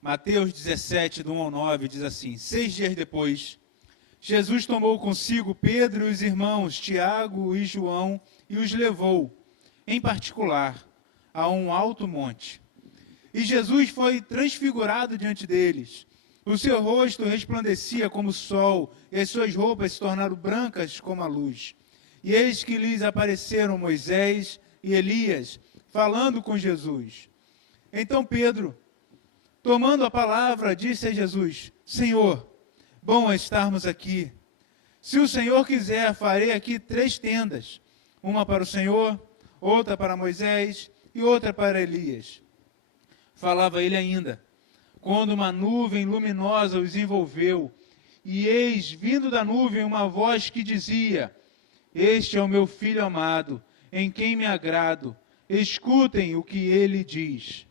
Mateus 17, do 1 ao 9, diz assim: 6 dias depois, Jesus tomou consigo Pedro e os irmãos Tiago e João e os levou, em particular, a um alto monte. E Jesus foi transfigurado diante deles. O seu rosto resplandecia como o sol, e as suas roupas se tornaram brancas como a luz. E eis que lhes apareceram Moisés e Elias, falando com Jesus. Então Pedro, tomando a palavra, disse a Jesus: Senhor, bom é estarmos aqui. Se o Senhor quiser, farei aqui 3 tendas, uma para o Senhor, outra para Moisés e outra para Elias. Falava ele ainda, quando uma nuvem luminosa os envolveu, e eis, vindo da nuvem, uma voz que dizia: Este é o meu filho amado, em quem me agrado, escutem o que ele diz.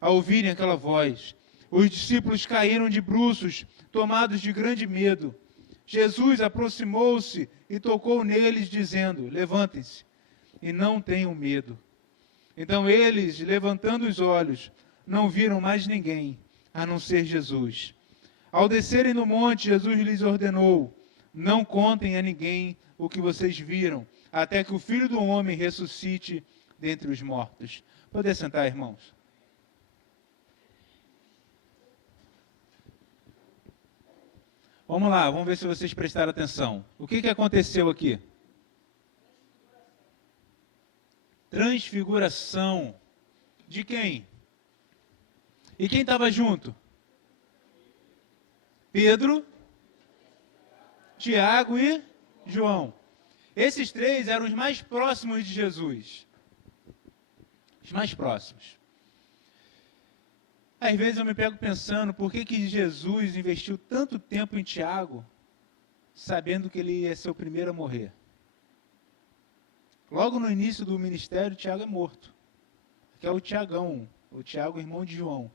Ao ouvirem aquela voz, os discípulos caíram de bruços, tomados de grande medo. Jesus aproximou-se e tocou neles, dizendo: Levantem-se e não tenham medo. Então eles, levantando os olhos, não viram mais ninguém, a não ser Jesus. Ao descerem do monte, Jesus lhes ordenou: Não contem a ninguém o que vocês viram, até que o Filho do Homem ressuscite dentre os mortos. Pode sentar, irmãos. Vamos lá, vamos ver se vocês prestaram atenção. O que aconteceu aqui? Transfiguração. De quem? E quem estava junto? Pedro, Tiago e João. Esses 3 eram os mais próximos de Jesus. Os mais próximos. Às vezes eu me pego pensando, por que Jesus investiu tanto tempo em Tiago, sabendo que ele ia ser o primeiro a morrer? Logo no início do ministério, Tiago é morto. Que é o Tiagão, o Tiago, irmão de João.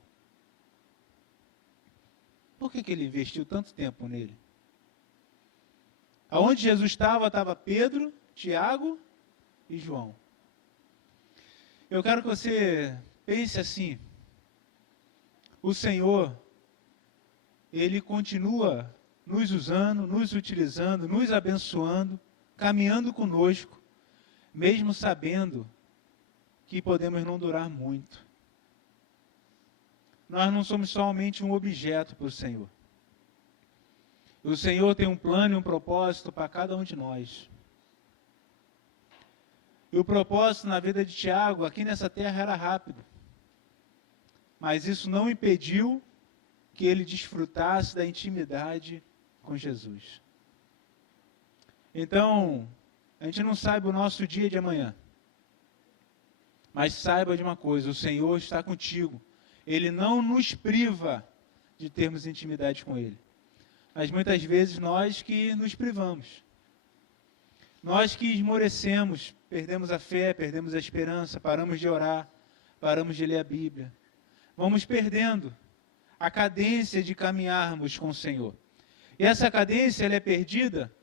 Por que ele investiu tanto tempo nele? Aonde Jesus estava Pedro, Tiago e João. Eu quero que você pense assim: o Senhor, Ele continua nos usando, nos utilizando, nos abençoando, caminhando conosco, mesmo sabendo que podemos não durar muito. Nós não somos somente um objeto para o Senhor. O Senhor tem um plano e um propósito para cada um de nós. E o propósito na vida de Tiago, aqui nessa terra, era rápido. Mas isso não impediu que ele desfrutasse da intimidade com Jesus. Então, a gente não sabe o nosso dia de amanhã. Mas saiba de uma coisa: o Senhor está contigo. Ele não nos priva de termos intimidade com Ele. Mas muitas vezes nós que nos privamos. Nós que esmorecemos, perdemos a fé, perdemos a esperança, paramos de orar, paramos de ler a Bíblia. Vamos perdendo a cadência de caminharmos com o Senhor. E essa cadência ela é perdida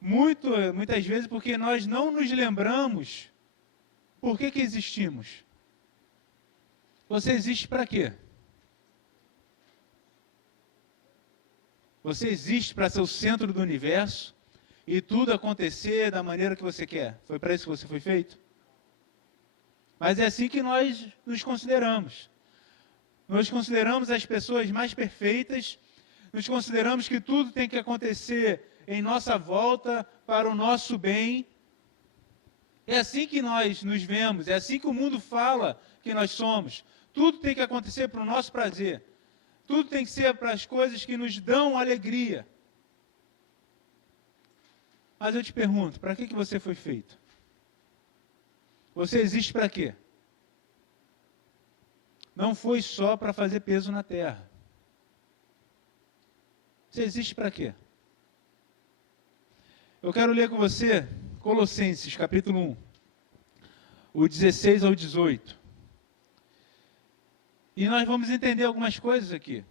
muitas vezes porque nós não nos lembramos por que existimos. Você existe para quê? Você existe para ser o centro do universo e tudo acontecer da maneira que você quer. Foi para isso que você foi feito? Mas é assim que nós nos consideramos. Nós consideramos as pessoas mais perfeitas, nos consideramos que tudo tem que acontecer em nossa volta para o nosso bem. É assim que nós nos vemos, é assim que o mundo fala que nós somos. Tudo tem que acontecer para o nosso prazer. Tudo tem que ser para as coisas que nos dão alegria. Mas eu te pergunto, para que você foi feito? Você existe para quê? Não foi só para fazer peso na terra. Você existe para quê? Eu quero ler com você Colossenses, capítulo 1, o 16 ao 18. E nós vamos entender algumas coisas aqui.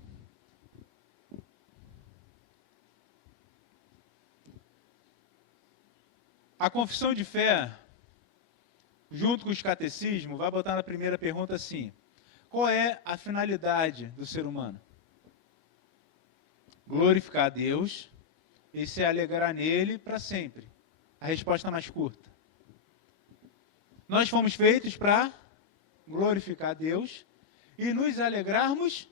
A confissão de fé, junto com os catecismos, vai botar na primeira pergunta assim: qual é a finalidade do ser humano? Glorificar a Deus e se alegrar nele para sempre. A resposta mais curta. Nós fomos feitos para glorificar a Deus e nos alegrarmos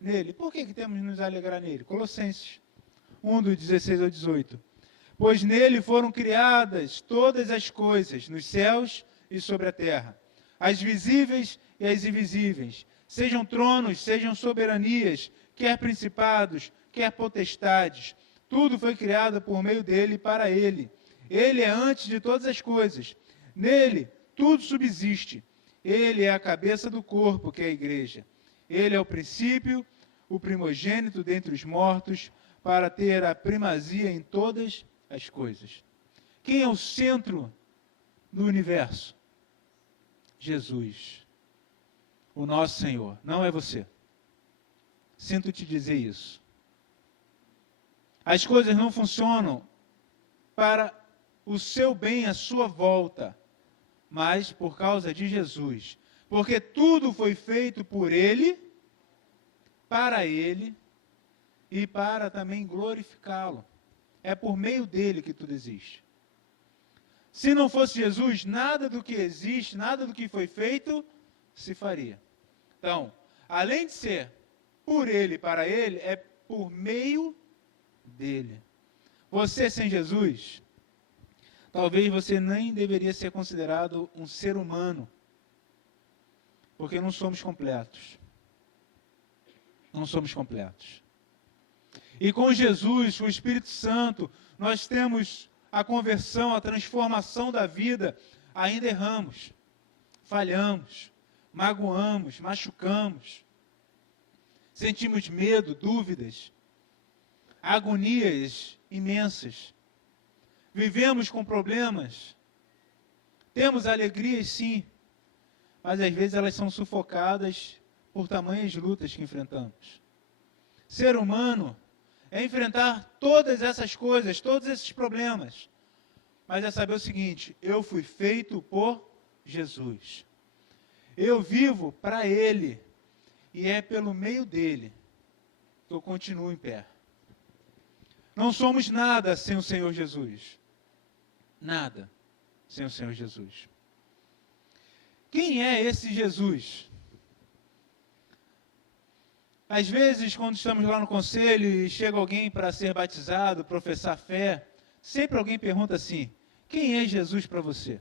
nele. Por que temos que nos alegrar nele? Colossenses 1, do 16 ao 18. Pois nele foram criadas todas as coisas, nos céus e sobre a terra, as visíveis e as invisíveis, sejam tronos, sejam soberanias, quer principados, quer potestades. Tudo foi criado por meio dele e para ele. Ele é antes de todas as coisas. Nele tudo subsiste. Ele é a cabeça do corpo, que é a igreja. Ele é o princípio, o primogênito dentre os mortos, para ter a primazia em todas as coisas. Quem é o centro do universo? Jesus, o nosso Senhor, não é você. Sinto te dizer isso. As coisas não funcionam para o seu bem à sua volta, mas por causa de Jesus. Porque tudo foi feito por Ele, para Ele e para também glorificá-lo. É por meio dele que tudo existe. Se não fosse Jesus, nada do que existe, nada do que foi feito, se faria. Então, além de ser por Ele e para Ele, é por meio dele. Você sem Jesus, talvez você nem deveria ser considerado um ser humano, porque não somos completos. Não somos completos. E com Jesus, com o Espírito Santo, nós temos a conversão, a transformação da vida. Ainda erramos, falhamos, magoamos, machucamos, sentimos medo, dúvidas, agonias imensas. Vivemos com problemas, temos alegrias sim, mas às vezes elas são sufocadas por tamanhas lutas que enfrentamos. Ser humano é enfrentar todas essas coisas, todos esses problemas, mas é saber o seguinte: eu fui feito por Jesus. Eu vivo para Ele, e é pelo meio dele que eu continuo em pé. Não somos nada sem o Senhor Jesus. Nada sem o Senhor Jesus. Quem é esse Jesus? Às vezes, quando estamos lá no conselho e chega alguém para ser batizado, professar fé, sempre alguém pergunta assim: quem é Jesus para você?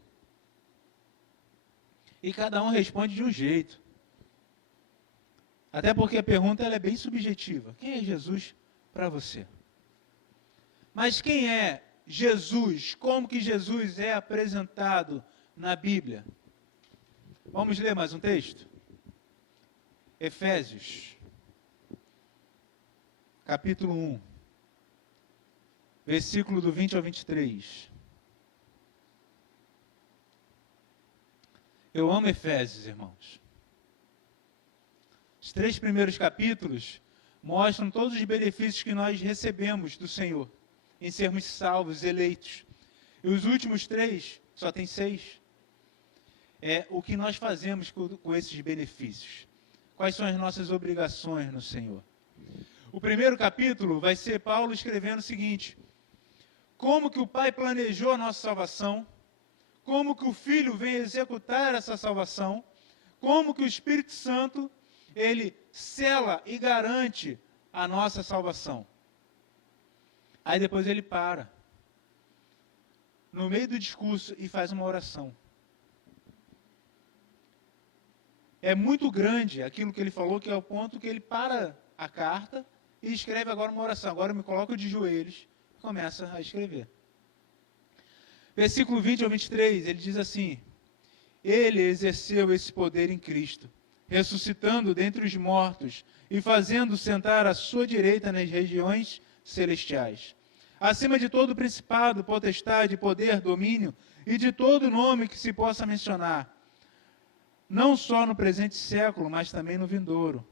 E cada um responde de um jeito. Até porque a pergunta ela é bem subjetiva. Quem é Jesus para você? Mas quem é Jesus? Como que Jesus é apresentado na Bíblia? Vamos ler mais um texto? Efésios, capítulo 1, versículo do 20 ao 23. Eu amo Efésios, irmãos. Os 3 primeiros capítulos mostram todos os benefícios que nós recebemos do Senhor, em sermos salvos, eleitos. E os últimos 3, só tem 6, é o que nós fazemos com esses benefícios. Quais são as nossas obrigações no Senhor. O primeiro capítulo vai ser Paulo escrevendo o seguinte: como que o Pai planejou a nossa salvação, como que o Filho vem executar essa salvação, como que o Espírito Santo, ele sela e garante a nossa salvação. Aí depois ele para, no meio do discurso, e faz uma oração. É muito grande aquilo que ele falou, que é o ponto que ele para a carta e escreve agora uma oração. Agora eu me coloco de joelhos e começa a escrever. Versículo 20 ao 23, ele diz assim: ele exerceu esse poder em Cristo, ressuscitando dentre os mortos e fazendo sentar à sua direita nas regiões celestiais, acima de todo principado, potestade, poder, domínio e de todo nome que se possa mencionar, não só no presente século, mas também no vindouro.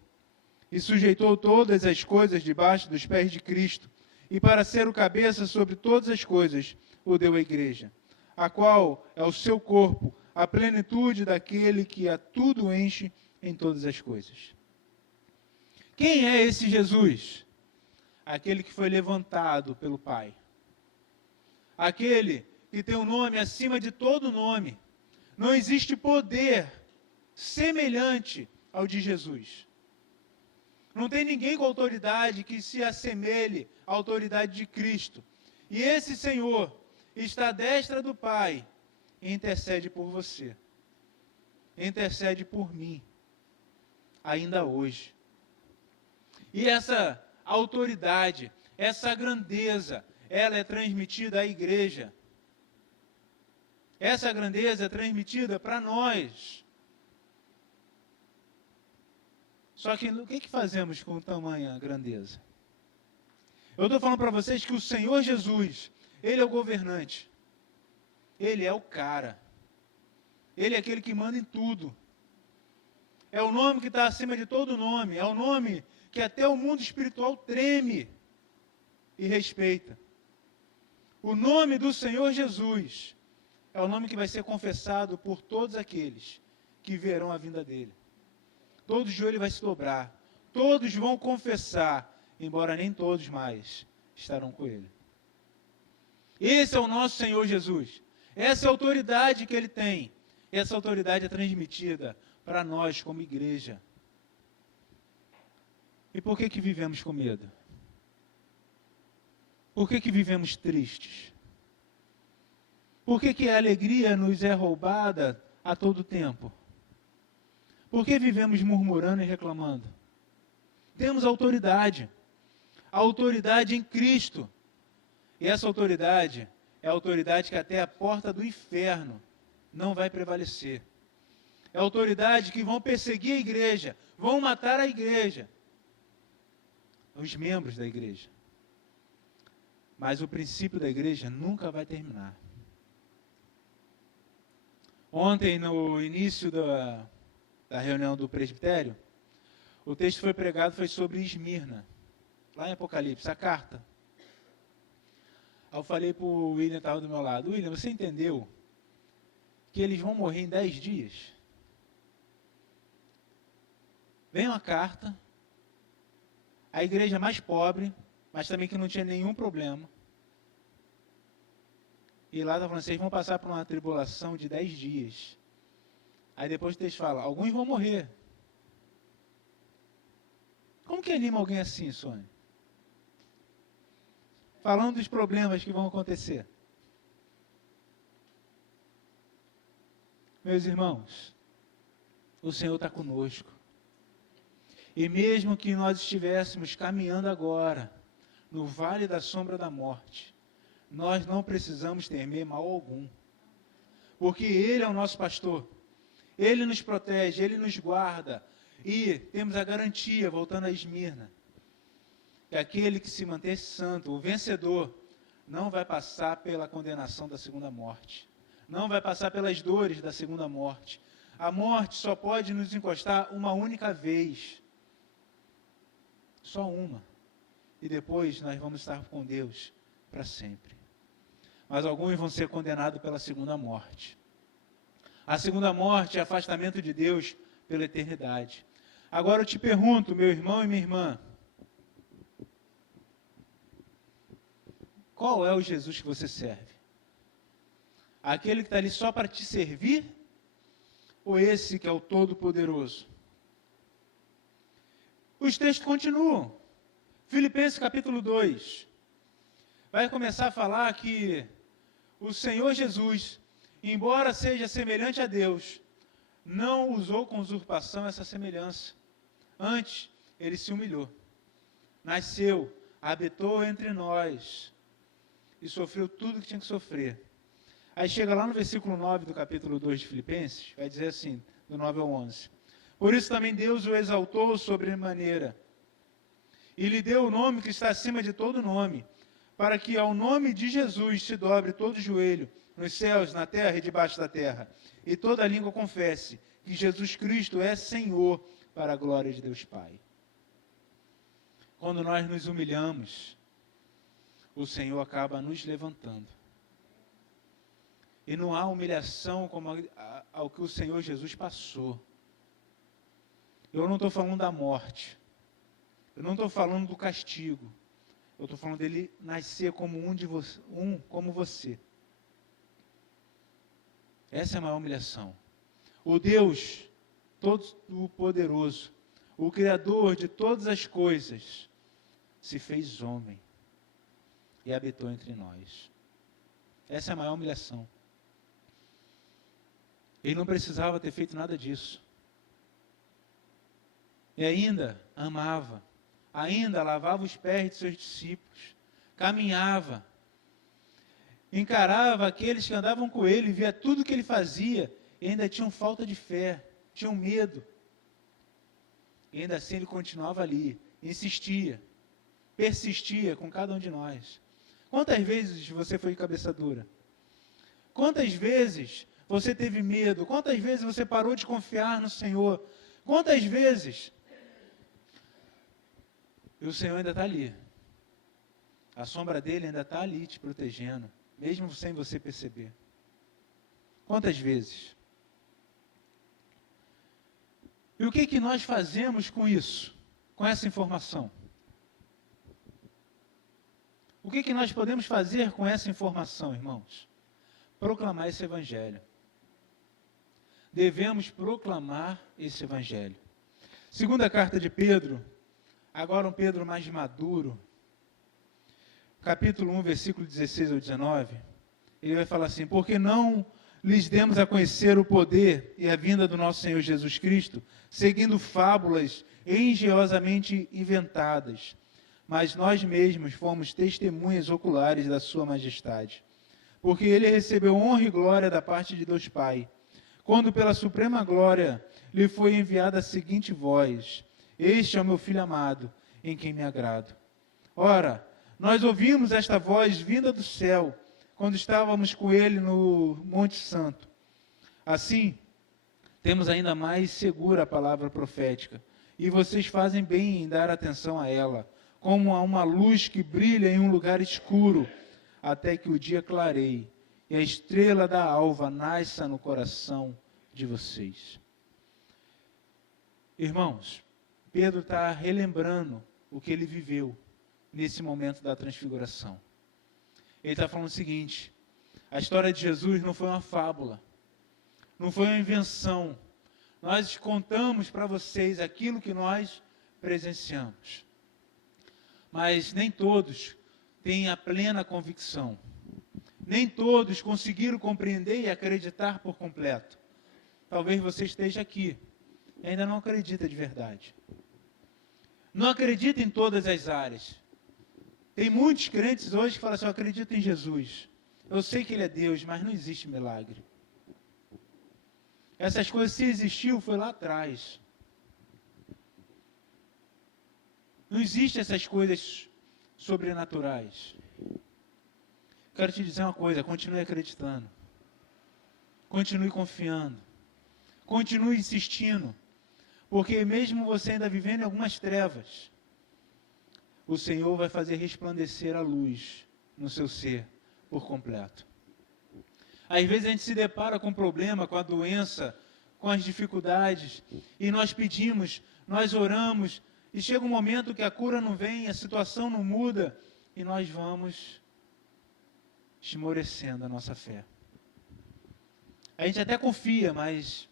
E sujeitou todas as coisas debaixo dos pés de Cristo, e para ser o cabeça sobre todas as coisas, o deu à igreja, a qual é o seu corpo, a plenitude daquele que a tudo enche em todas as coisas. Quem é esse Jesus? Aquele que foi levantado pelo Pai. Aquele que tem um nome acima de todo nome. Não existe poder semelhante ao de Jesus. Não tem ninguém com autoridade que se assemelhe à autoridade de Cristo. E esse Senhor está à destra do Pai e intercede por você. Intercede por mim, ainda hoje. E essa autoridade, essa grandeza, ela é transmitida à igreja. Essa grandeza é transmitida para nós. Só que o que fazemos com tamanha grandeza? Eu estou falando para vocês que o Senhor Jesus, Ele é o governante. Ele é o cara. Ele é aquele que manda em tudo. É o nome que está acima de todo nome. É o nome que até o mundo espiritual treme e respeita. O nome do Senhor Jesus é o nome que vai ser confessado por todos aqueles que verão a vinda dele. Todo joelho vai se dobrar. Todos vão confessar, embora nem todos mais estarão com ele. Esse é o nosso Senhor Jesus. Essa é a autoridade que ele tem. Essa autoridade é transmitida para nós como igreja. E por que vivemos com medo? Por que vivemos tristes? Por que a alegria nos é roubada a todo tempo? Por que vivemos murmurando e reclamando? Temos autoridade. A autoridade em Cristo. E essa autoridade é a autoridade que até a porta do inferno não vai prevalecer. É a autoridade que vão perseguir a igreja, vão matar a igreja, os membros da igreja. Mas o princípio da igreja nunca vai terminar. Ontem, no início da reunião do presbitério, o texto que foi pregado foi sobre Esmirna, lá em Apocalipse, a carta. Aí eu falei para o William, que estava do meu lado: William, você entendeu que eles vão morrer em 10 dias? Vem uma carta, a igreja mais pobre, mas também que não tinha nenhum problema. E lá está falando, vocês vão passar por uma tribulação de 10 dias. Aí depois o texto fala, alguns vão morrer. Como que anima alguém assim, Sônia? Falando dos problemas que vão acontecer. Meus irmãos, o Senhor está conosco. E mesmo que nós estivéssemos caminhando agora, no vale da sombra da morte, nós não precisamos temer mal algum. Porque Ele é o nosso pastor. Ele nos protege, Ele nos guarda. E temos a garantia, voltando a Esmirna, que aquele que se mantém santo, o vencedor, não vai passar pela condenação da segunda morte. Não vai passar pelas dores da segunda morte. A morte só pode nos encostar uma única vez. Só uma. E depois nós vamos estar com Deus para sempre. Mas alguns vão ser condenados pela segunda morte. A segunda morte é afastamento de Deus pela eternidade. Agora eu te pergunto, meu irmão e minha irmã, qual é o Jesus que você serve? Aquele que está ali só para te servir? Ou esse que é o Todo-Poderoso? Os textos continuam. Filipenses capítulo 2. Vai começar a falar que o Senhor Jesus, embora seja semelhante a Deus, não usou com usurpação essa semelhança. Antes, ele se humilhou. Nasceu, habitou entre nós e sofreu tudo que tinha que sofrer. Aí chega lá no versículo 9 do capítulo 2 de Filipenses, vai dizer assim, do 9 ao 11. Por isso também Deus o exaltou sobremaneira e lhe deu o nome que está acima de todo nome, para que ao nome de Jesus se dobre todo joelho, nos céus, na terra e debaixo da terra, e toda língua confesse que Jesus Cristo é Senhor, para a glória de Deus Pai. Quando nós nos humilhamos, o Senhor acaba nos levantando. E não há humilhação como ao que o Senhor Jesus passou. Eu não estou falando da morte. Eu não estou falando do castigo. Eu estou falando dele nascer como como você. Essa é a maior humilhação. O Deus Todo-Poderoso, o Criador de todas as coisas, se fez homem e habitou entre nós. Essa é a maior humilhação. Ele não precisava ter feito nada disso. E ainda amava, ainda lavava os pés de seus discípulos, caminhava, encarava aqueles que andavam com ele, via tudo que ele fazia, e ainda tinham falta de fé, tinham medo. E ainda assim ele continuava ali, insistia, persistia com cada um de nós. Quantas vezes você foi de cabeça dura? Quantas vezes você teve medo? Quantas vezes você parou de confiar no Senhor? Quantas vezes? E o Senhor ainda está ali. A sombra dele ainda está ali te protegendo, mesmo sem você perceber. Quantas vezes? E o que nós fazemos com isso? Com essa informação? O que nós podemos fazer com essa informação, irmãos? Proclamar esse evangelho. Devemos proclamar esse evangelho. Segunda carta de Pedro, agora um Pedro mais maduro, capítulo 1, versículo 16 ao 19, ele vai falar assim: porque não lhes demos a conhecer o poder e a vinda do nosso Senhor Jesus Cristo, seguindo fábulas engenhosamente inventadas, mas nós mesmos fomos testemunhas oculares da sua majestade. Porque ele recebeu honra e glória da parte de Deus Pai, quando pela suprema glória lhe foi enviada a seguinte voz: este é o meu Filho amado, em quem me agrado. Ora, nós ouvimos esta voz vinda do céu, quando estávamos com ele no Monte Santo. Assim, temos ainda mais segura a palavra profética, e vocês fazem bem em dar atenção a ela, como a uma luz que brilha em um lugar escuro, até que o dia clareie, e a estrela da alva nasça no coração de vocês. Irmãos, Pedro está relembrando o que ele viveu nesse momento da transfiguração. Ele está falando o seguinte: a história de Jesus não foi uma fábula, não foi uma invenção. Nós contamos para vocês aquilo que nós presenciamos. Mas nem todos têm a plena convicção. Nem todos conseguiram compreender e acreditar por completo. Talvez você esteja aqui e ainda não acredita de verdade. Não acredita em todas as áreas. Tem muitos crentes hoje que falam assim: eu acredito em Jesus. Eu sei que Ele é Deus, mas não existe milagre. Essas coisas, se existiu, foi lá atrás. Não existem essas coisas sobrenaturais. Quero te dizer uma coisa: continue acreditando. Continue confiando. Continue insistindo. Porque mesmo você ainda vivendo em algumas trevas, o Senhor vai fazer resplandecer a luz no seu ser por completo. Às vezes a gente se depara com um problema, com a doença, com as dificuldades, e nós pedimos, nós oramos, e chega um momento que a cura não vem, a situação não muda, e nós vamos esmorecendo a nossa fé. A gente até confia, mas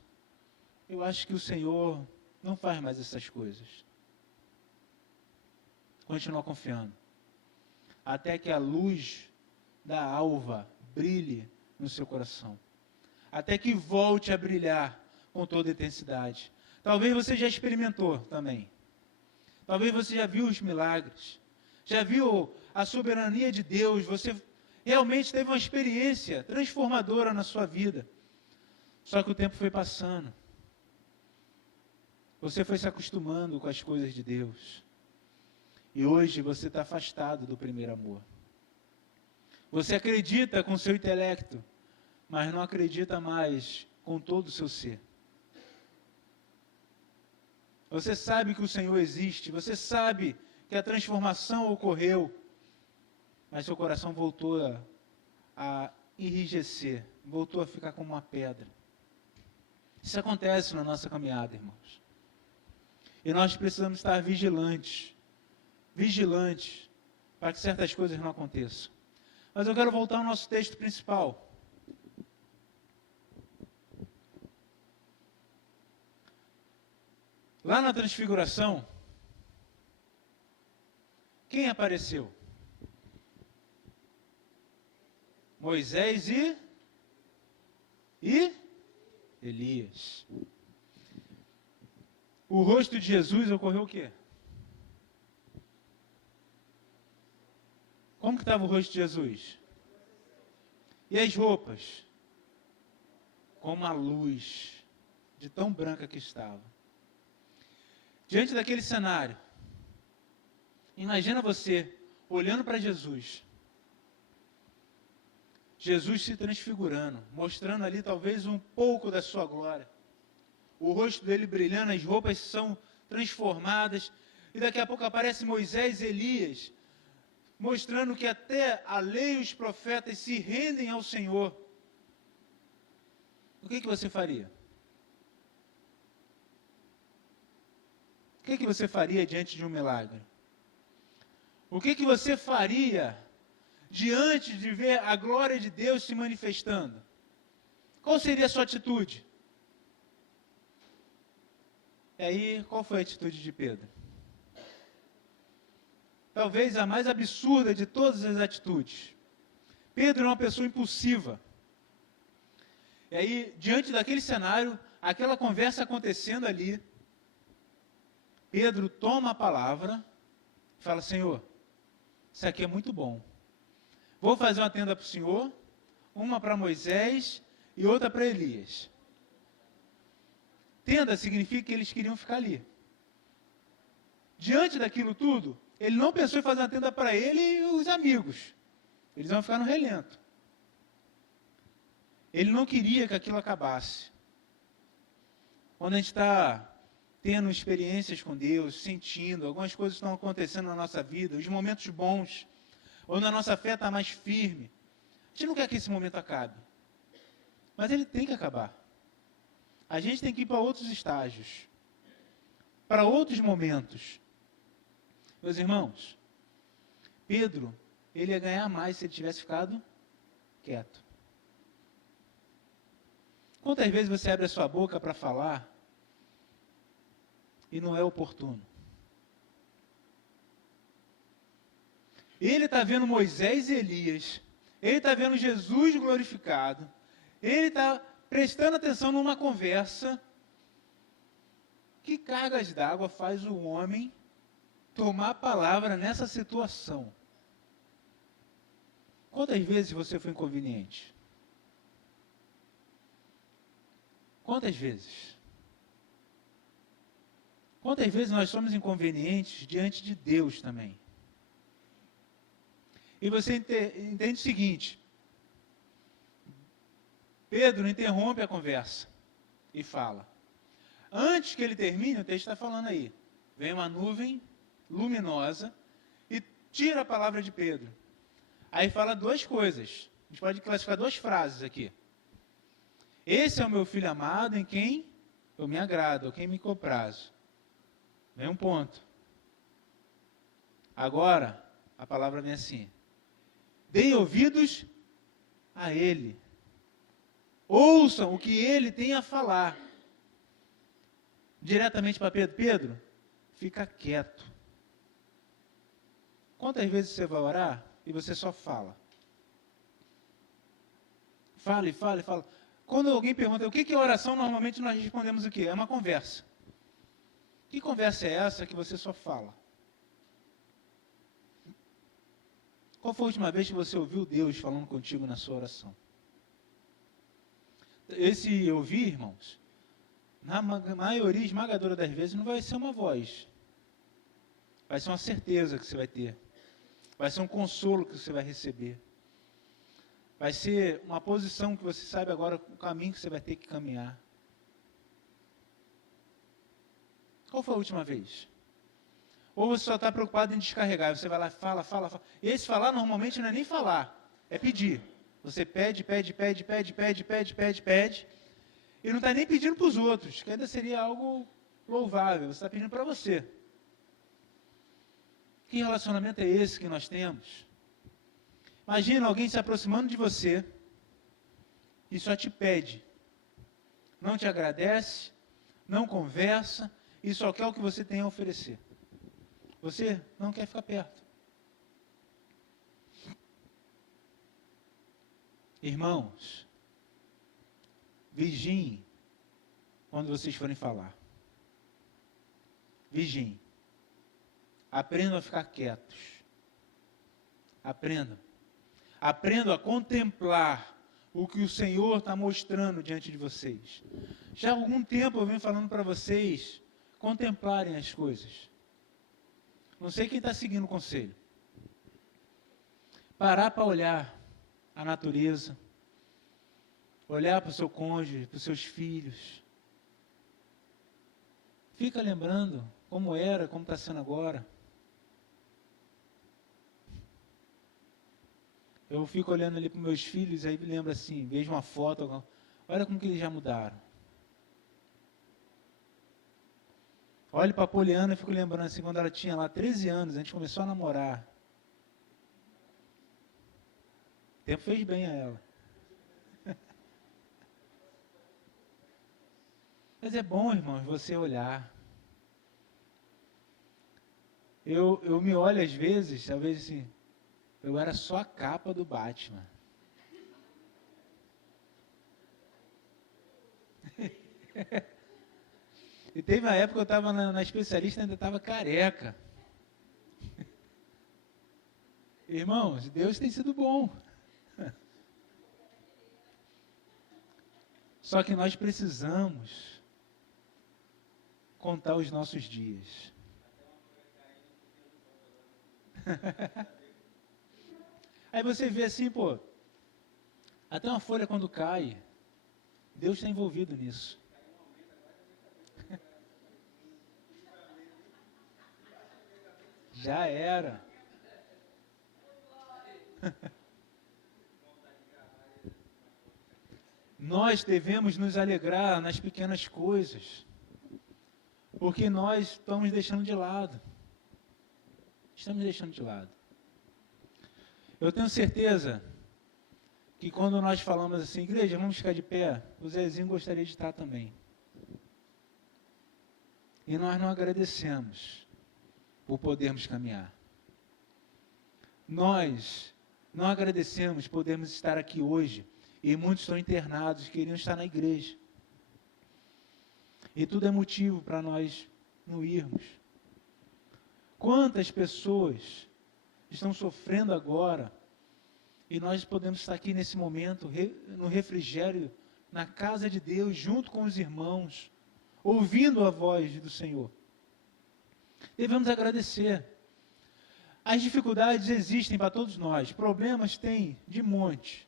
eu acho que o Senhor não faz mais essas coisas. Continua confiando, até que a luz da alva brilhe no seu coração, até que volte a brilhar com toda intensidade. Talvez você já experimentou também, talvez você já viu os milagres, já viu a soberania de Deus, você realmente teve uma experiência transformadora na sua vida, só que o tempo foi passando, você foi se acostumando com as coisas de Deus, e hoje você está afastado do primeiro amor. Você acredita com seu intelecto, mas não acredita mais com todo o seu ser. Você sabe que o Senhor existe, você sabe que a transformação ocorreu, mas seu coração voltou a enrijecer, voltou a ficar como uma pedra. Isso acontece na nossa caminhada, irmãos. E nós precisamos estar vigilantes, para que certas coisas não aconteçam. Mas eu quero voltar ao nosso texto principal. Lá na transfiguração, quem apareceu? Moisés e Elias. O rosto de Jesus ocorreu o quê? Como que estava o rosto de Jesus? E as roupas? Como a luz, de tão branca que estava. Diante daquele cenário, imagina você olhando para Jesus. Jesus se transfigurando, mostrando ali talvez um pouco da sua glória. O rosto dele brilhando, as roupas são transformadas, e daqui a pouco aparece Moisés e Elias, mostrando que até a lei e os profetas se rendem ao Senhor. O que você faria? O que você faria diante de um milagre? O que você faria diante de ver a glória de Deus se manifestando? Qual seria a sua atitude? E aí, qual foi a atitude de Pedro? Talvez a mais absurda de todas as atitudes. Pedro é uma pessoa impulsiva. E aí, diante daquele cenário, aquela conversa acontecendo ali, Pedro toma a palavra e fala: Senhor, isso aqui é muito bom. Vou fazer uma tenda para o Senhor, uma para Moisés e outra para Elias. Tenda significa que eles queriam ficar ali. Diante daquilo tudo, ele não pensou em fazer uma tenda para ele e os amigos. Eles iam ficar no relento. Ele não queria que aquilo acabasse. Quando a gente está tendo experiências com Deus, sentindo, algumas coisas estão acontecendo na nossa vida, os momentos bons, onde a nossa fé está mais firme, a gente não quer que esse momento acabe. Mas ele tem que acabar. A gente tem que ir para outros estágios, para outros momentos. Meus irmãos, Pedro, ele ia ganhar mais se ele tivesse ficado quieto. Quantas vezes você abre a sua boca para falar e não é oportuno? Ele está vendo Moisés e Elias, ele está vendo Jesus glorificado, ele está prestando atenção numa conversa. Que cargas d'água faz o homem tomar a palavra nessa situação? Quantas vezes você foi inconveniente? Quantas vezes? Quantas vezes nós somos inconvenientes diante de Deus também? E você entende o seguinte: Pedro interrompe a conversa e fala. Antes que ele termine, o texto está falando aí, vem uma nuvem luminosa e tira a palavra de Pedro. Aí fala duas coisas. A gente pode classificar duas frases aqui. Esse é o meu filho amado, em quem eu me agrado, ou quem me comprazo. Vem um ponto. Agora, a palavra vem assim: deem ouvidos a ele. Ouçam o que ele tem a falar. Diretamente para Pedro: Pedro, fica quieto. Quantas vezes você vai orar e você só fala? Fala e fala e fala. Quando alguém pergunta o que é oração, normalmente nós respondemos o quê? É uma conversa. Que conversa é essa que você só fala? Qual foi a última vez que você ouviu Deus falando contigo na sua oração? Esse ouvir, irmãos, na maioria esmagadora das vezes não vai ser uma voz. Vai ser uma certeza que você vai ter. Vai ser um consolo que você vai receber. Vai ser uma posição que você sabe agora o caminho que você vai ter que caminhar. Qual foi a última vez? Ou você só está preocupado em descarregar, você vai lá, fala. Esse falar normalmente não é nem falar, é pedir. Você pede, e não está nem pedindo para os outros, que ainda seria algo louvável, você está pedindo para você. Que relacionamento é esse que nós temos? Imagina alguém se aproximando de você e só te pede, não te agradece, não conversa e só quer o que você tem a oferecer. Você não quer ficar perto. Irmãos, vigiem quando vocês forem falar. Vigiem. Aprendam a ficar quietos. Aprendam. Aprendam a contemplar o que o Senhor está mostrando diante de vocês. Já há algum tempo eu venho falando para vocês contemplarem as coisas. Não sei quem está seguindo o conselho. Parar para olhar a natureza, olhar para o seu cônjuge, para os seus filhos. Fica lembrando como era, como está sendo agora. Eu fico olhando ali para os meus filhos, aí me lembro assim, vejo uma foto, olha como que eles já mudaram. Olho para a Poliana e fico lembrando assim, quando ela tinha lá 13 anos, a gente começou a namorar. O tempo fez bem a ela. Mas é bom, irmãos, você olhar. Eu me olho às vezes, talvez assim, eu era só a capa do Batman. E teve uma época que eu estava na especialista e ainda estava careca. Irmãos, Deus tem sido bom. Só que nós precisamos contar os nossos dias. Aí você vê assim, pô, até uma folha quando cai, Deus está envolvido nisso. Já era. Nós devemos nos alegrar nas pequenas coisas, porque nós estamos deixando de lado. Estamos deixando de lado. Eu tenho certeza que quando nós falamos assim, igreja, vamos ficar de pé, o Zezinho gostaria de estar também. E nós não agradecemos por podermos caminhar. Nós não agradecemos por podermos estar aqui hoje, e muitos estão internados, queriam estar na igreja. E tudo é motivo para nós não irmos. Quantas pessoas estão sofrendo agora, e nós podemos estar aqui nesse momento, no refrigério, na casa de Deus, junto com os irmãos, ouvindo a voz do Senhor. Devemos agradecer. As dificuldades existem para todos nós, problemas tem de monte,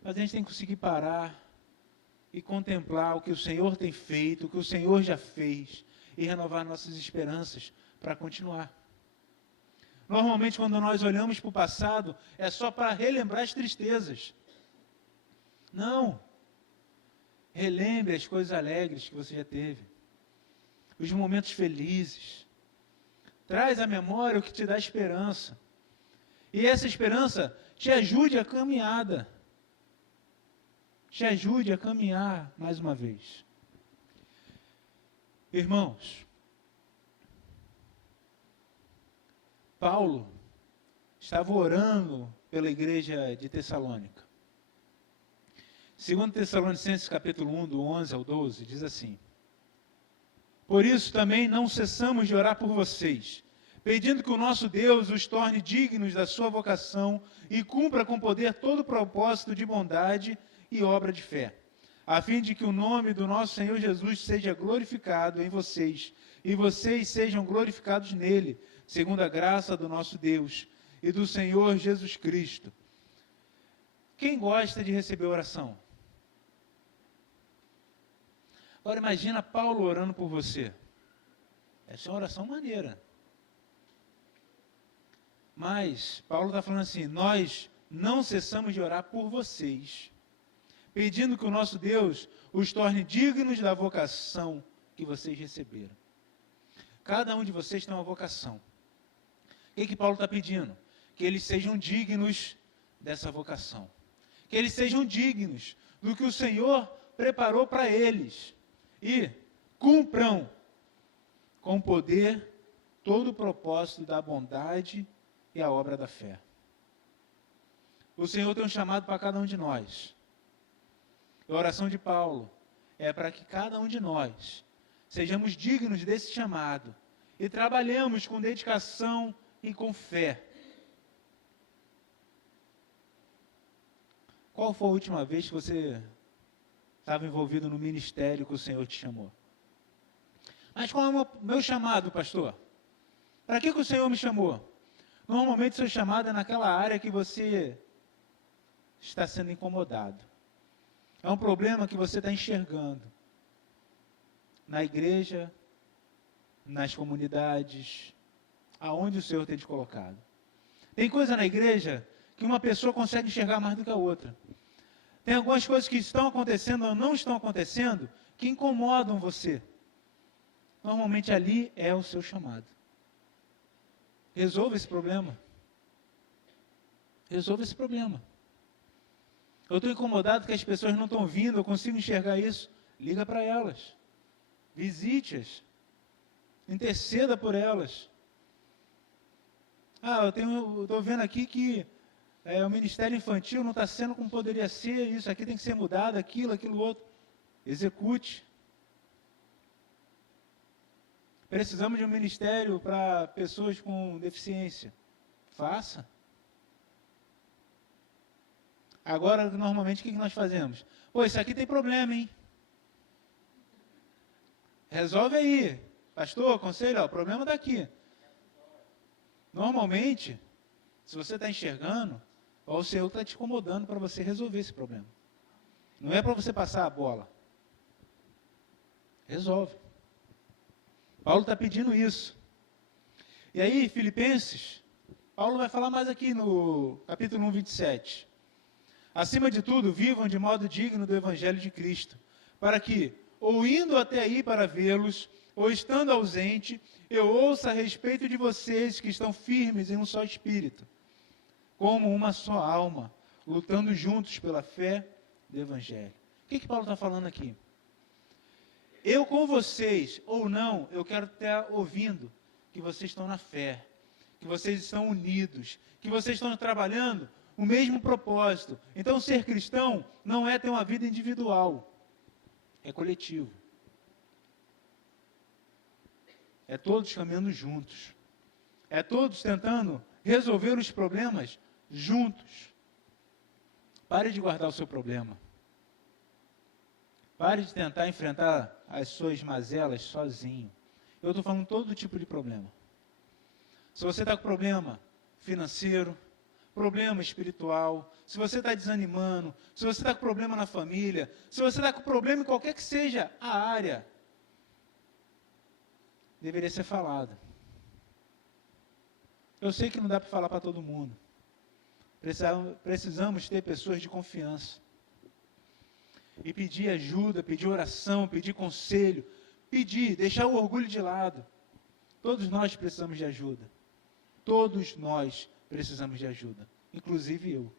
mas a gente tem que conseguir parar e contemplar o que o Senhor tem feito, o que o Senhor já fez, e renovar nossas esperanças para continuar. Normalmente, quando nós olhamos para o passado, é só para relembrar as tristezas. Não. Relembre as coisas alegres que você já teve. Os momentos felizes. Traz à memória o que te dá esperança. E essa esperança te ajude a caminhada. Te ajude a caminhar mais uma vez. Irmãos, Paulo estava orando pela igreja de Tessalônica. 2 Tessalonicenses capítulo 1, do 11 ao 12, diz assim: Por isso também não cessamos de orar por vocês, pedindo que o nosso Deus os torne dignos da sua vocação e cumpra com poder todo o propósito de bondade e obra de fé, a fim de que o nome do nosso Senhor Jesus seja glorificado em vocês, e vocês sejam glorificados nele, segundo a graça do nosso Deus e do Senhor Jesus Cristo. Quem gosta de receber oração? Agora imagina Paulo orando por você. Essa é uma oração maneira. Mas Paulo está falando assim, nós não cessamos de orar por vocês, pedindo que o nosso Deus os torne dignos da vocação que vocês receberam. Cada um de vocês tem uma vocação. O que Paulo está pedindo? Que eles sejam dignos dessa vocação. Que eles sejam dignos do que o Senhor preparou para eles. E cumpram com poder todo o propósito da bondade e a obra da fé. O Senhor tem um chamado para cada um de nós. A oração de Paulo é para que cada um de nós sejamos dignos desse chamado e trabalhemos com dedicação e com fé. Qual foi a última vez que você estava envolvido no ministério que o Senhor te chamou? Mas qual é o meu chamado, pastor? Para que o Senhor me chamou? Normalmente, seu chamado é naquela área que você está sendo incomodado. É um problema que você está enxergando. Na igreja, nas comunidades, aonde o Senhor tem te colocado. Tem coisa na igreja que uma pessoa consegue enxergar mais do que a outra. Tem algumas coisas que estão acontecendo ou não estão acontecendo que incomodam você. Normalmente ali é o seu chamado. Resolva esse problema. Resolva esse problema. Eu estou incomodado que as pessoas não estão vindo, eu consigo enxergar isso. Liga para elas. Visite-as. Interceda por elas. Eu estou vendo aqui que o ministério infantil não está sendo como poderia ser, isso aqui tem que ser mudado, aquilo outro. Execute. Precisamos de um ministério para pessoas com deficiência. Faça. Agora, normalmente, o que nós fazemos? Isso aqui tem problema, hein? Resolve aí. Pastor, conselho, o problema está aqui. Normalmente, se você está enxergando, o Senhor está te incomodando para você resolver esse problema. Não é para você passar a bola. Resolve. Paulo está pedindo isso. E aí, Filipenses, Paulo vai falar mais aqui no capítulo 1, 27. Acima de tudo, vivam de modo digno do Evangelho de Cristo, para que, ou indo até aí para vê-los, ou estando ausente, eu ouça a respeito de vocês que estão firmes em um só espírito, como uma só alma, lutando juntos pela fé do Evangelho. O que Paulo está falando aqui? Eu com vocês, ou não, eu quero estar ouvindo que vocês estão na fé, que vocês estão unidos, que vocês estão trabalhando o mesmo propósito. Então, ser cristão não é ter uma vida individual, é coletivo. É todos caminhando juntos. É todos tentando resolver os problemas juntos. Pare de guardar o seu problema. Pare de tentar enfrentar as suas mazelas sozinho. Eu estou falando todo tipo de problema. Se você está com problema financeiro, problema espiritual, se você está desanimando, se você está com problema na família, se você está com problema em qualquer que seja a área, deveria ser falado. Eu sei que não dá para falar para todo mundo. Precisamos ter pessoas de confiança. E pedir ajuda, pedir oração, pedir conselho, deixar o orgulho de lado. Todos nós precisamos de ajuda. Todos nós precisamos de ajuda, inclusive eu.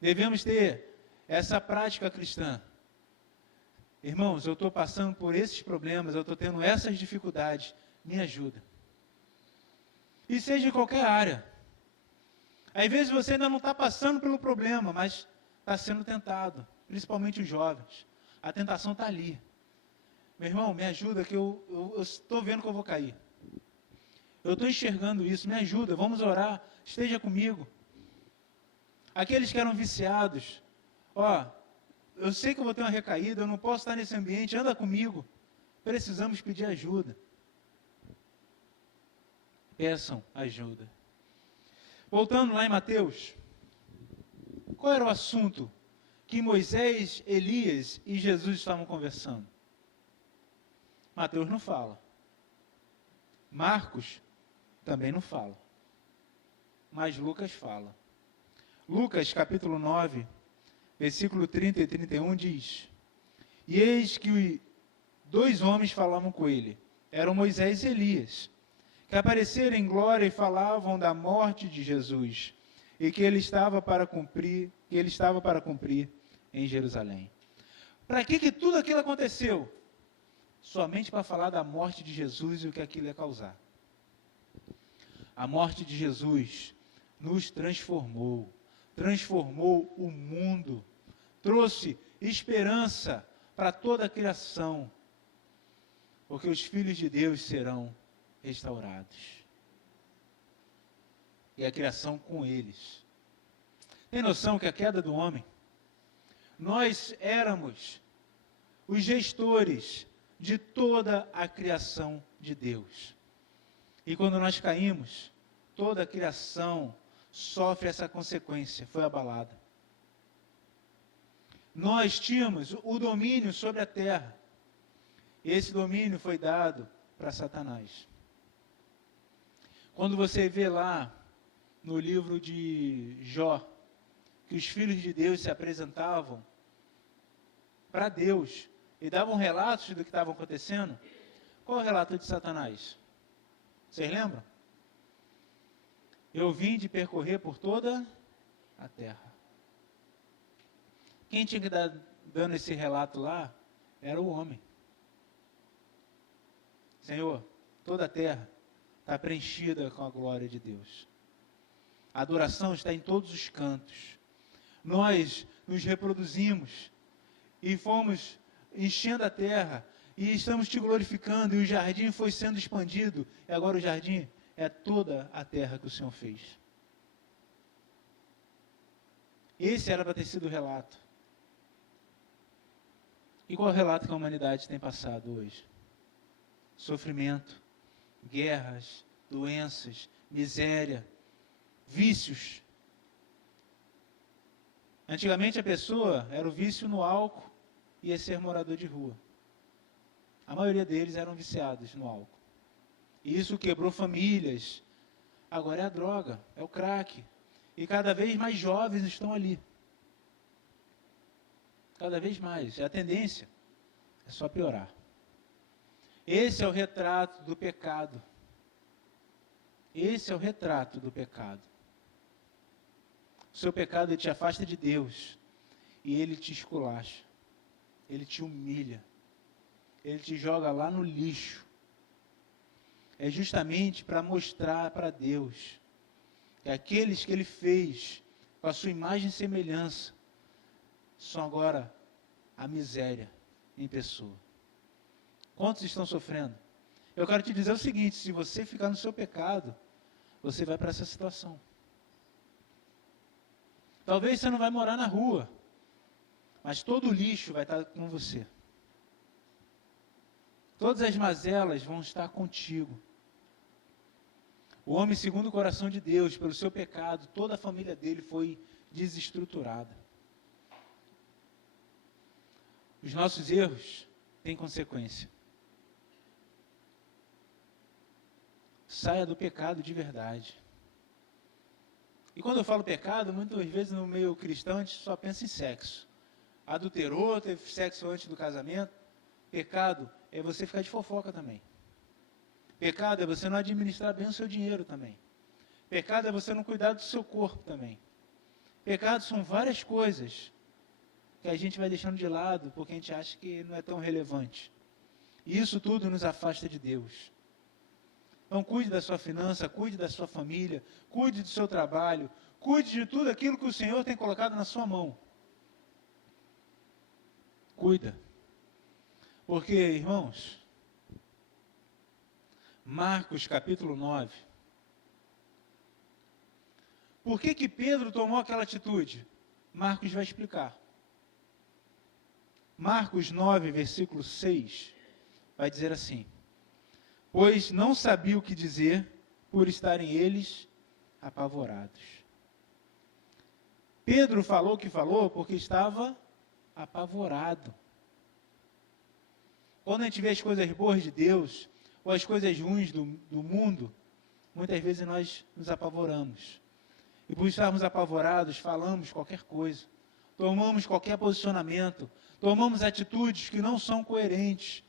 Devemos ter essa prática cristã. Irmãos, eu estou passando por esses problemas, eu estou tendo essas dificuldades, me ajuda. E seja em qualquer área. Às vezes você ainda não está passando pelo problema, mas está sendo tentado, principalmente os jovens. A tentação está ali. Meu irmão, me ajuda que eu estou vendo que eu vou cair. Eu estou enxergando isso, me ajuda, vamos orar, esteja comigo. Aqueles que eram viciados, eu sei que eu vou ter uma recaída, eu não posso estar nesse ambiente, anda comigo. Precisamos pedir ajuda. Peçam ajuda. Voltando lá em Mateus, qual era o assunto que Moisés, Elias e Jesus estavam conversando? Mateus não fala. Marcos também não fala. Mas Lucas fala. Lucas, capítulo 9, versículo 30 e 31 diz: E eis que 2 homens falavam com ele. Eram Moisés e Elias, que apareceram em glória e falavam da morte de Jesus, e que ele estava para cumprir em Jerusalém. Para que tudo aquilo aconteceu? Somente para falar da morte de Jesus e o que aquilo ia causar. A morte de Jesus nos transformou o mundo, trouxe esperança para toda a criação, porque os filhos de Deus serão restaurados. E a criação com eles. Tem noção que a queda do homem, nós éramos os gestores de toda a criação de Deus. E quando nós caímos, toda a criação sofre essa consequência, foi abalada. Nós tínhamos o domínio sobre a terra. Esse domínio foi dado para Satanás. Quando você vê lá no livro de Jó, que os filhos de Deus se apresentavam para Deus e davam relatos do que estava acontecendo, qual é o relato de Satanás? Vocês lembram? Eu vim de percorrer por toda a terra. Quem tinha que estar dando esse relato lá era o homem. Senhor, toda a terra está preenchida com a glória de Deus. A adoração está em todos os cantos. Nós nos reproduzimos e fomos enchendo a terra e estamos te glorificando, e o jardim foi sendo expandido, e agora o jardim é toda a terra que o Senhor fez. Esse era para ter sido o relato. E qual é o relato que a humanidade tem passado hoje? Sofrimento, guerras, doenças, miséria, vícios. Antigamente a pessoa era o vício no álcool e ia ser morador de rua. A maioria deles eram viciados no álcool. E isso quebrou famílias. Agora é a droga, é o crack. E cada vez mais jovens estão ali. Cada vez mais. A tendência é só piorar. Esse é o retrato do pecado. Esse é o retrato do pecado. O seu pecado, ele te afasta de Deus. E ele te esculacha. Ele te humilha. Ele te joga lá no lixo. É justamente para mostrar para Deus que aqueles que ele fez com a sua imagem e semelhança são agora a miséria em pessoa. Quantos estão sofrendo? Eu quero te dizer o seguinte: se você ficar no seu pecado, você vai para essa situação. Talvez você não vai morar na rua, mas todo o lixo vai estar com você. Todas as mazelas vão estar contigo. O homem segundo o coração de Deus, pelo seu pecado, toda a família dele foi desestruturada. Os nossos erros têm consequência. Saia do pecado de verdade. E quando eu falo pecado, muitas vezes no meio cristão a gente só pensa em sexo. Adulterou, teve sexo antes do casamento. Pecado é você ficar de fofoca também. Pecado é você não administrar bem o seu dinheiro também. Pecado é você não cuidar do seu corpo também. Pecado são várias coisas que a gente vai deixando de lado porque a gente acha que não é tão relevante. E isso tudo nos afasta de Deus. Então cuide da sua finança, cuide da sua família, cuide do seu trabalho, cuide de tudo aquilo que o Senhor tem colocado na sua mão. Cuida. Porque, irmãos, Marcos capítulo 9. Por que Pedro tomou aquela atitude? Marcos vai explicar. Marcos 9, versículo 6, vai dizer assim: pois não sabia o que dizer, por estarem eles apavorados. Pedro falou o que falou porque estava apavorado. Quando a gente vê as coisas boas de Deus, ou as coisas ruins do mundo, muitas vezes nós nos apavoramos. E por estarmos apavorados, falamos qualquer coisa, tomamos qualquer posicionamento, tomamos atitudes que não são coerentes,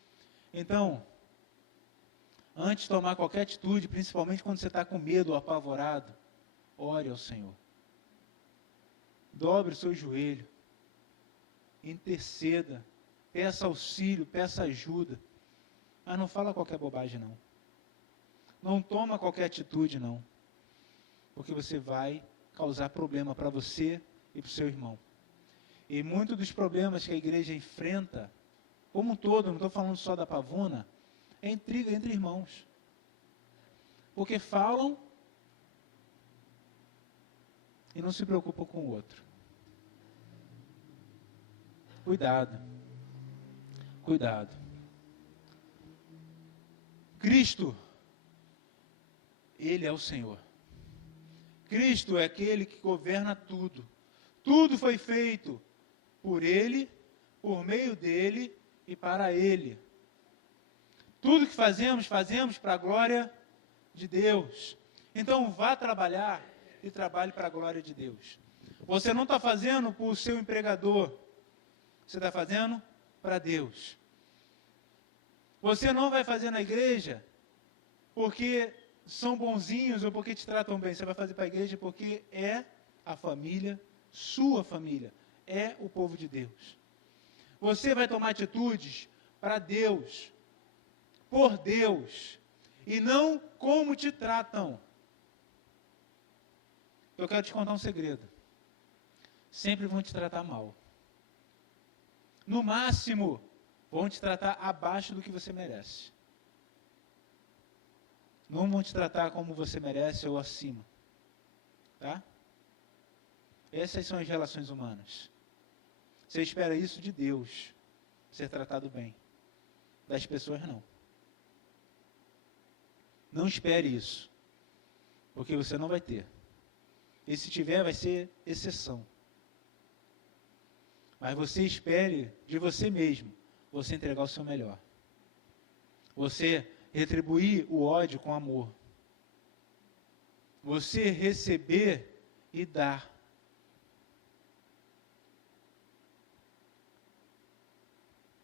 Então, antes de tomar qualquer atitude, principalmente quando você está com medo ou apavorado, ore ao Senhor. Dobre o seu joelho, interceda, peça auxílio, peça ajuda. Mas não fala qualquer bobagem, não. Não toma qualquer atitude, não. Porque você vai causar problema para você e para o seu irmão. E muitos dos problemas que a igreja enfrenta, como um todo, não estou falando só da Pavuna, é intriga entre irmãos. Porque falam e não se preocupam com o outro. Cuidado. Cuidado. Cristo, Ele é o Senhor. Cristo é aquele que governa tudo. Tudo foi feito por Ele, por meio dEle e para Ele. Tudo que fazemos, fazemos para a glória de Deus. Então vá trabalhar e trabalhe para a glória de Deus. Você não está fazendo para o seu empregador. Você está fazendo para Deus. Você não vai fazer na igreja porque são bonzinhos ou porque te tratam bem. Você vai fazer para a igreja porque é a família, sua família, é o povo de Deus. Você vai tomar atitudes para Deus, por Deus, e não como te tratam. Eu quero te contar um segredo. Sempre vão te tratar mal. No máximo, vão te tratar abaixo do que você merece. Não vão te tratar como você merece ou acima. Tá? Essas são as relações humanas. Você espera isso de Deus, ser tratado bem. Das pessoas, não. Não espere isso, porque você não vai ter. E se tiver, vai ser exceção. Mas você espere de você mesmo, você entregar o seu melhor. Você retribuir o ódio com amor. Você receber e dar.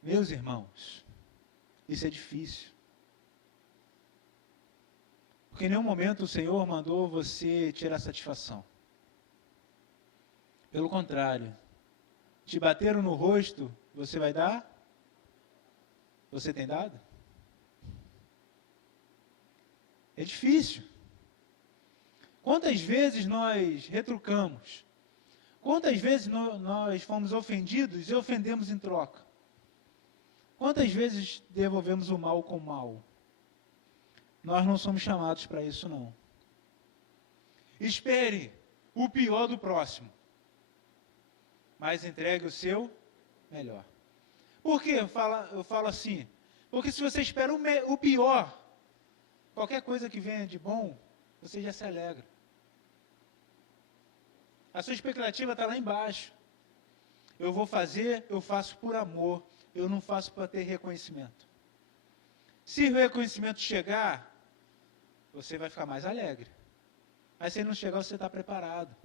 Meus irmãos, isso é difícil. Porque em nenhum momento o Senhor mandou você tirar satisfação. Pelo contrário, te bateram no rosto, você vai dar? Você tem dado? É difícil. Quantas vezes nós retrucamos? Quantas vezes nós fomos ofendidos e ofendemos em troca? Quantas vezes devolvemos o mal com o mal? Nós não somos chamados para isso, não. Espere o pior do próximo, mas entregue o seu melhor. Por que eu falo assim? Porque se você espera o pior, qualquer coisa que venha de bom, você já se alegra. A sua expectativa está lá embaixo. Eu vou fazer, eu faço por amor, eu não faço para ter reconhecimento. Se o reconhecimento chegar, você vai ficar mais alegre. Mas se ele não chegar, você está preparado.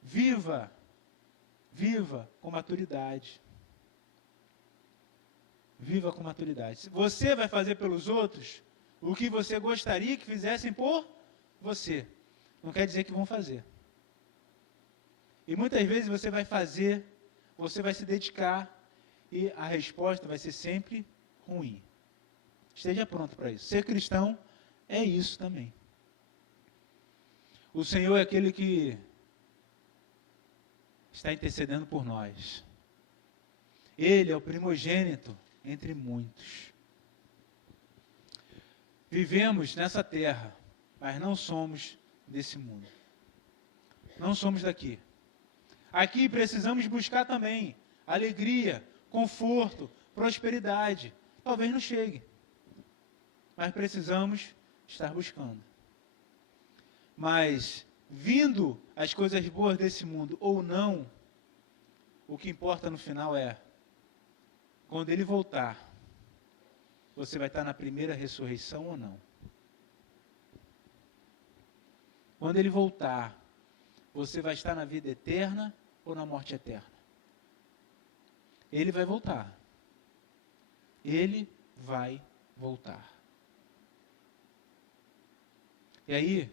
Viva com maturidade. Viva com maturidade. Você vai fazer pelos outros o que você gostaria que fizessem por você. Não quer dizer que vão fazer. E muitas vezes você vai fazer, você vai se dedicar e a resposta vai ser sempre ruim. Esteja pronto para isso. Ser cristão é isso também. O Senhor é aquele que está intercedendo por nós. Ele é o primogênito entre muitos. Vivemos nessa terra, mas não somos desse mundo. Não somos daqui. Aqui precisamos buscar também alegria, conforto, prosperidade. Talvez não chegue, mas precisamos estar buscando. Mas, vindo as coisas boas desse mundo ou não, o que importa no final é, quando ele voltar, você vai estar na primeira ressurreição ou não? Quando ele voltar, você vai estar na vida eterna ou na morte eterna? Ele vai voltar. Ele vai voltar. E aí,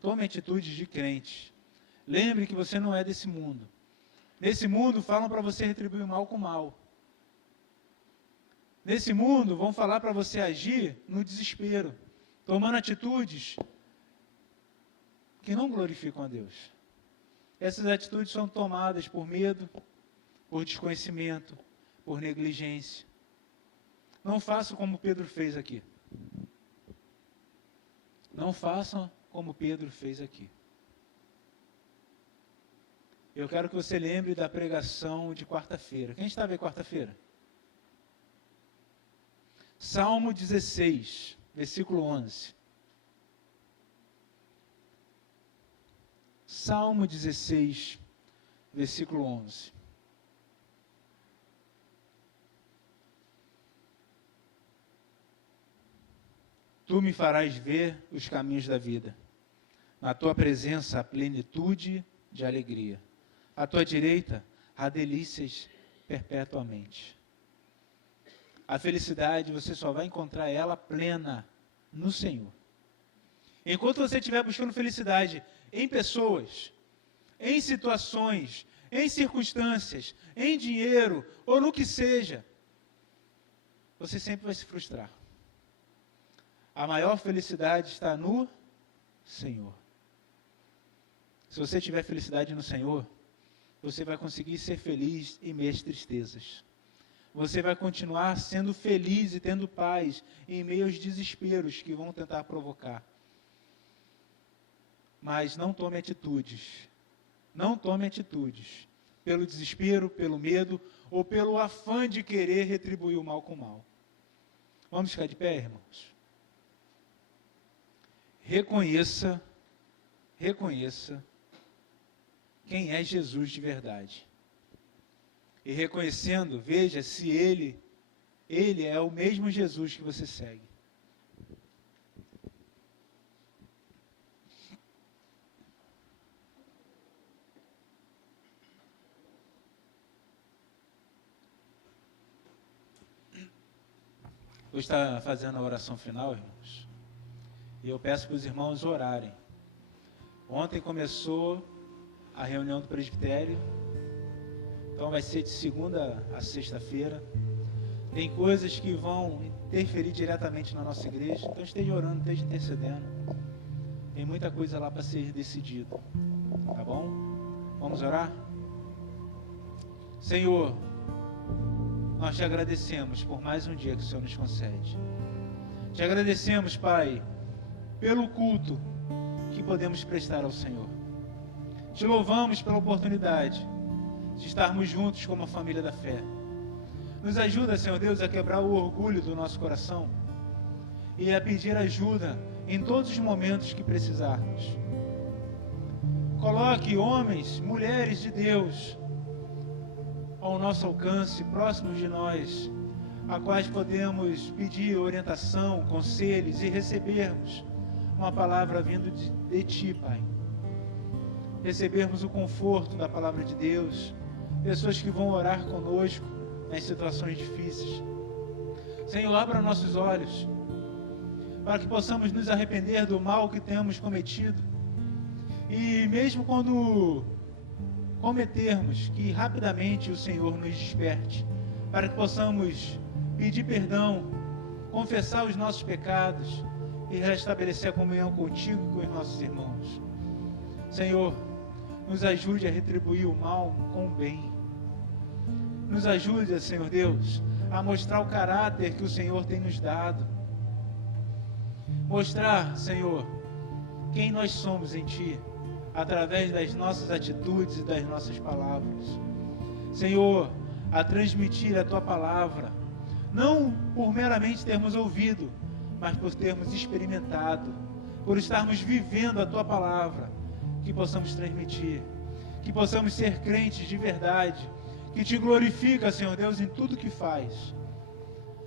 tome atitudes de crente. Lembre que você não é desse mundo. Nesse mundo falam para você retribuir o mal com o mal. Nesse mundo vão falar para você agir no desespero, tomando atitudes que não glorificam a Deus. Essas atitudes são tomadas por medo, por desconhecimento, por negligência. Não façam como Pedro fez aqui. Não façam como Pedro fez aqui. Eu quero que você lembre da pregação de quarta-feira. Quem estava aí quarta-feira? Salmo 16, versículo 11. Salmo 16, versículo 11. Tu me farás ver os caminhos da vida. Na tua presença há plenitude de alegria. À tua direita há delícias perpetuamente. A felicidade você só vai encontrar ela plena no Senhor. Enquanto você estiver buscando felicidade em pessoas, em situações, em circunstâncias, em dinheiro ou no que seja, você sempre vai se frustrar. A maior felicidade está no Senhor. Se você tiver felicidade no Senhor, você vai conseguir ser feliz em meio às tristezas. Você vai continuar sendo feliz e tendo paz em meio aos desesperos que vão tentar provocar. Mas não tome atitudes. Não tome atitudes pelo desespero, pelo medo ou pelo afã de querer retribuir o mal com o mal. Vamos ficar de pé, irmãos? Reconheça quem é Jesus de verdade. E reconhecendo, veja se Ele é o mesmo Jesus que você segue. Hoje está fazendo a oração final, irmãos. E eu peço para os irmãos orarem. Ontem começou a reunião do presbitério. Então vai ser de segunda a sexta-feira. Tem coisas que vão interferir diretamente na nossa igreja. Então esteja orando, esteja intercedendo. Tem muita coisa lá para ser decidido. Tá bom? Vamos orar? Senhor, nós te agradecemos por mais um dia que o Senhor nos concede. Te agradecemos, Pai, pelo culto que podemos prestar ao Senhor. Te louvamos pela oportunidade de estarmos juntos como a família da fé. Nos ajuda, Senhor Deus, a quebrar o orgulho do nosso coração e a pedir ajuda em todos os momentos que precisarmos. Coloque homens, mulheres de Deus ao nosso alcance, próximos de nós, a quais podemos pedir orientação, conselhos e recebermos uma palavra vindo de Ti, Pai. Recebermos o conforto da palavra de Deus, pessoas que vão orar conosco nas situações difíceis. Senhor, abra nossos olhos para que possamos nos arrepender do mal que temos cometido. E mesmo quando cometermos, que rapidamente o Senhor nos desperte, para que possamos pedir perdão, confessar os nossos pecados e restabelecer a comunhão contigo e com os nossos irmãos. Senhor, nos ajude a retribuir o mal com o bem. Nos ajude, Senhor Deus, a mostrar o caráter que o Senhor tem nos dado. Mostrar, Senhor, quem nós somos em Ti, através das nossas atitudes e das nossas palavras. Senhor, a transmitir a Tua palavra, não por meramente termos ouvido, mas por termos experimentado, por estarmos vivendo a Tua palavra, que possamos transmitir, que possamos ser crentes de verdade, que Te glorifica, Senhor Deus, em tudo que faz,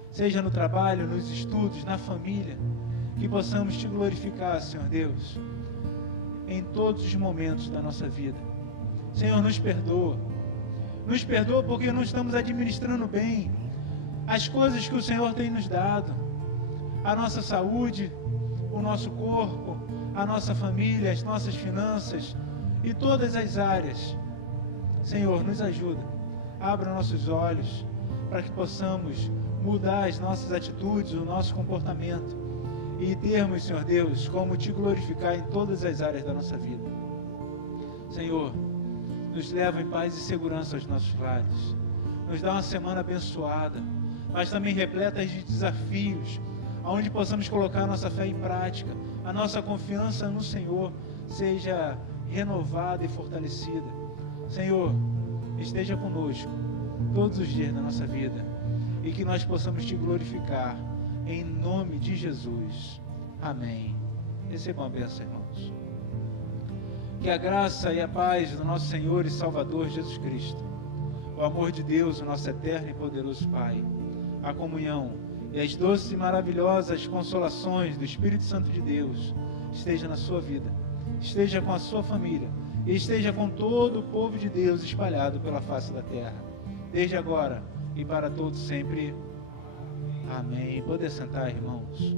seja no trabalho, nos estudos, na família, que possamos Te glorificar, Senhor Deus, em todos os momentos da nossa vida. Senhor, nos perdoa porque não estamos administrando bem as coisas que o Senhor tem nos dado, a nossa saúde, o nosso corpo, a nossa família, as nossas finanças e todas as áreas. Senhor, nos ajuda, abra nossos olhos para que possamos mudar as nossas atitudes, o nosso comportamento e termos, Senhor Deus, como te glorificar em todas as áreas da nossa vida. Senhor, nos leva em paz e segurança aos nossos lares, nos dá uma semana abençoada, mas também repleta de desafios, onde possamos colocar a nossa fé em prática, a nossa confiança no Senhor seja renovada e fortalecida. Senhor, esteja conosco todos os dias da nossa vida e que nós possamos te glorificar em nome de Jesus. Amém. Recebam a bênção, irmãos. Que a graça e a paz do nosso Senhor e Salvador Jesus Cristo, o amor de Deus, o nosso eterno e poderoso Pai, a comunhão e as doces e maravilhosas consolações do Espírito Santo de Deus esteja na sua vida, esteja com a sua família e esteja com todo o povo de Deus espalhado pela face da terra, desde agora e para todos sempre. Amém. Pode sentar, irmãos.